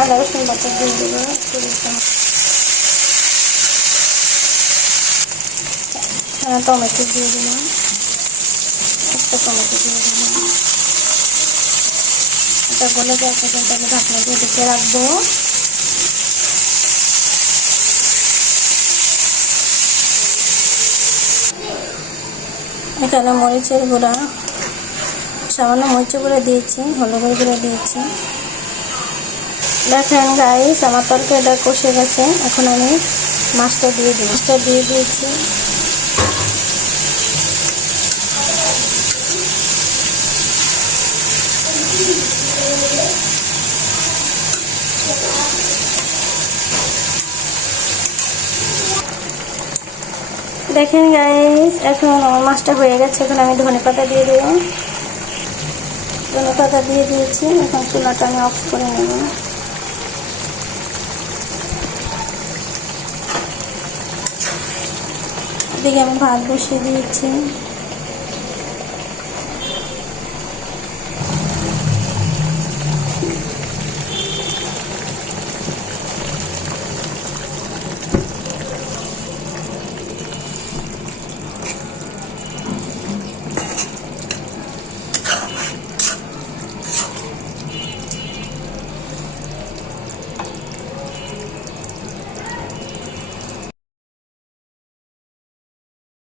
আদা রসুন বাটা দিয়ে দেবো টমেটো দিয়ে দিলাম, একটা টমেটো দিয়ে দিলাম। এটা গলে যাওয়া পর্যন্ত আমি ঢাকনা দিয়ে ঢেকে রাখবো। এখানে মরিচের গুঁড়া, সামান্য মরিচের গুঁড়া দিয়েছি, হলুদের গুঁড়া দিয়েছি। দেখেন গাইস, আমার তরকারিটা কষে গেছে। এখন আমি মাছটা দিয়ে দিই, মাছটা দিয়ে দিয়েছি। দেখেন গাইস, এখন আমার মাছটা হয়ে গেছে। এখন আমি ধনেপাতা দিয়ে দেব। ধনেপাতা দিয়ে দিয়েছি। এখন চুলাটা আমি অফ করে নেব। এদিকে আমি ভাত বসিয়ে দিয়েছি।